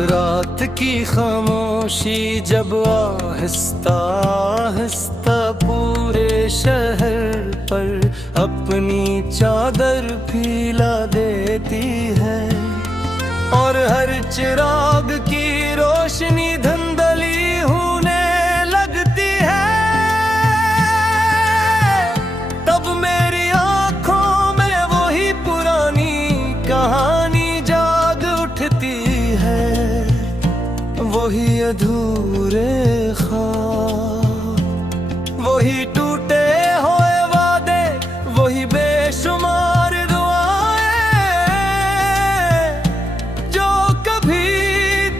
रात की खामोशी जब आहिस्ता आहिस्ता पूरे शहर पर अपनी चादर फैला देती है, और हर चिराग की रोशनी धुंधली होने लगती है। तब मेरी आंखों में वही पुरानी कहानी जाग उठती है, वही अधूरे ख्वाब, वही टूटे हुए वादे, वही बेशुमार दुआएं जो कभी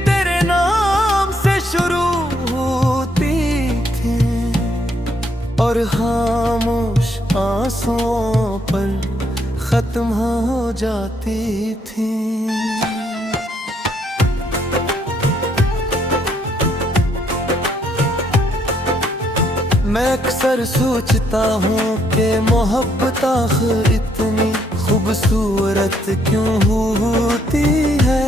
तेरे नाम से शुरू होती थी और खामोश आंसुओं पर खत्म हो जाती थी। मैं अक्सर सोचता हूँ कि मोहब्बत आखिर इतनी खूबसूरत क्यों होती है।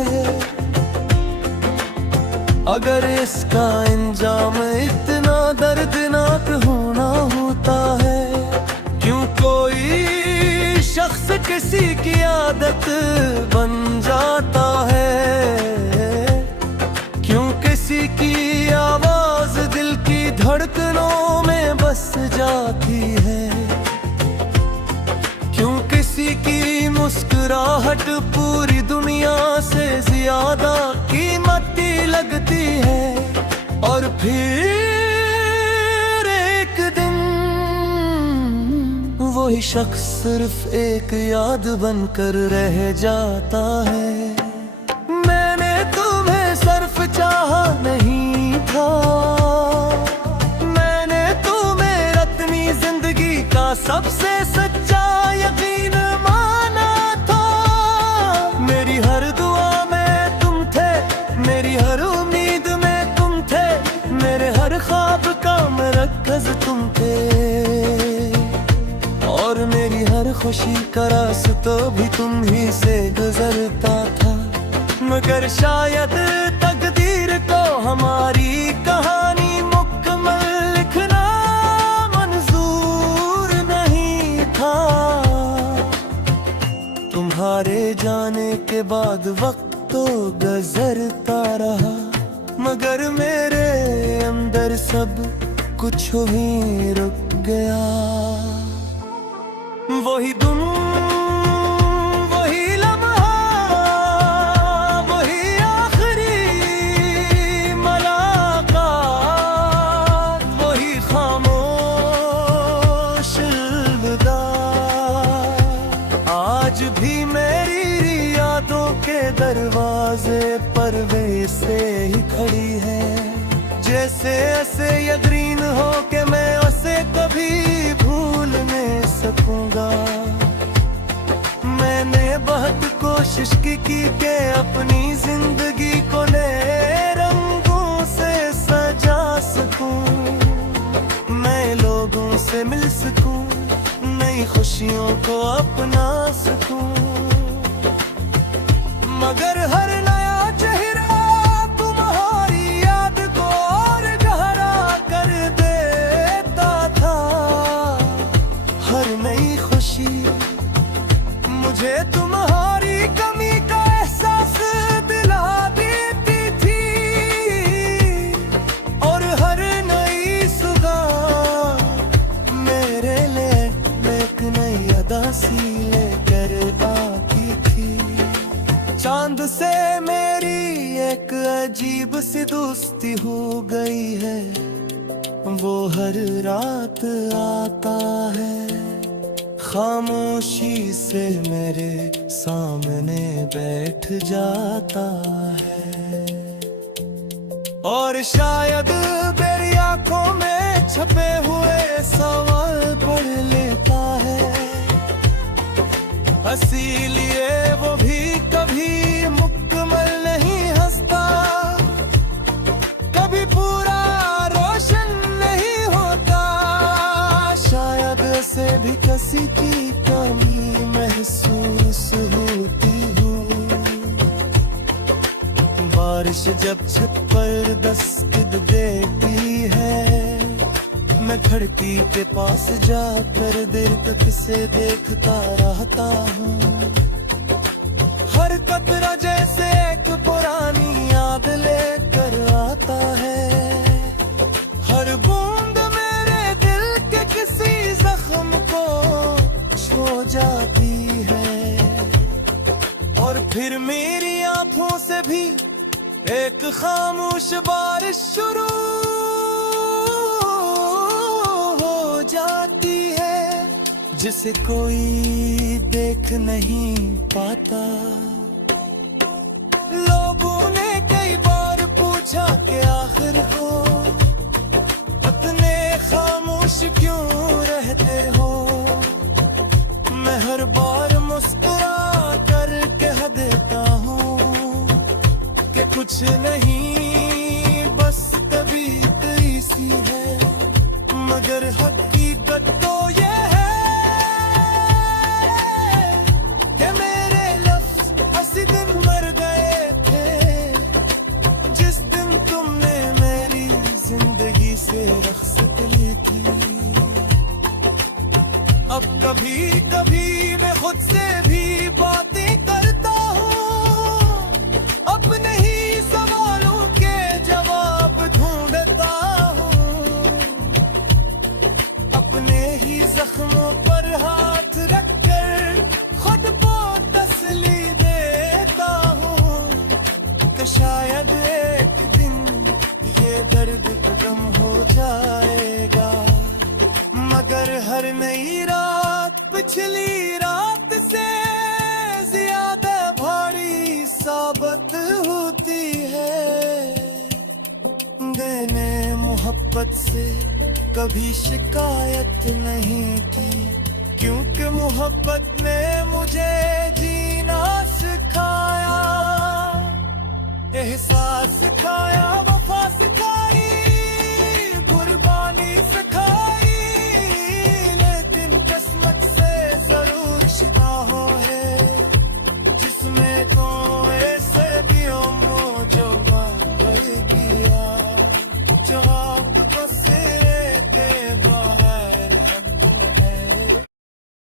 अगर इसका अंजाम इतना दर्दनाक होना होता है, क्यों कोई शख्स किसी की आदत बन जाता है, क्यों किसी की आवाज दिल की धड़कनों में बस जाती है, क्यों किसी की मुस्कुराहट पूरी दुनिया से ज्यादा कीमती लगती है। और फिर एक दिन वही शख्स सिर्फ एक याद बनकर रह जाता है। मैंने तुम्हें सिर्फ चाहा नहीं था, सबसे सच्चा यकीन माना था। मेरी हर दुआ में तुम थे, मेरी हर उम्मीद में तुम थे, मेरे हर ख्वाब का मरकज़ तुम थे, और मेरी हर खुशी का रास्ता भी तुम ही से गुजरता था। मगर शायद तकदीर को हमारी कहानी तुम्हारे जाने के बाद वक्त तो गुजरता रहा, मगर मेरे अंदर सब कुछ भी रुक गया। वही वही लम्हा, वही आखिरी मुलाकात, वही खामोश अलविदा आज भी मेरी यादों के दरवाजे पर वैसे ही खड़ी है, जैसे ऐसे यकीन हो कि मैं उसे कभी भूल नहीं सकूंगा। मैंने बहुत कोशिश की कि अपनी जिंदगी को नए रंगों से सजा सकूं, मैं लोगों से मिल सकूं, नई खुशियों को अपना सकूं। मगर हर नया चेहरा तुम्हारी याद को और गहरा कर देता था। हर नई खुशी मुझे तुम्हारी कमी का एहसास दिला देती थी, और हर नई सुबह मेरे लिए एक नई अदासी लेकर आती थी। चांद से मेरी एक अजीब सी दोस्ती हो गई है, वो हर रात आता है, खामोशी से मेरे सामने बैठ जाता है, और शायद मेरी आंखों में छपे हुए सवाल पढ़ लेता है। इसीलिए वो भी कभी मुकम्मल नहीं हंसता, कभी पूरा रोशन नहीं होता। शायद से भी किसी की कमी महसूस होती हो। बारिश जब छत पर दस्तक देती है, मैं खिड़की के पास जाकर देर तक से देखता रहता हूँ। हर कतरा जैसे एक पुरानी याद लेकर आता है, हर बूंद मेरे दिल के किसी जख्म को छू जाती है। और फिर मेरी आंखों से भी एक खामोश बारिश शुरू हो जाती है, जिसे कोई देख नहीं पाता। लोगों ने कई बार पूछा कि आखिर हो इतने खामोश क्यों रहते हो। मैं हर बार मुस्कुरा कर कह देता हूँ कि कुछ नहीं, बस तबीयत ऐसी है। मगर हकीकत तो ये है कि मेरे लफ्ज़ उसी दिन मर गए थे, जिस दिन तुमने मेरी जिंदगी से रुखसत ली थी। अब कभी कभी मैं खुद से भी बातें करता हूँ, अपने ही सवालों के जवाब ढूंढता हूँ, अपने ही जख्मों पर हाथ रखकर खुद को तसल्ली देता हूँ कि शायद एक दिन ये दर्द खत्म हो जाएगा। मगर हर नई रात पिछली रात से ज्यादा भारी साबित होती है। देने मोहब्बत से कभी शिकायत नहीं की, क्योंकि मोहब्बत ने मुझे जीना सिखाया, एहसास सिखाया, वफा सिखाई।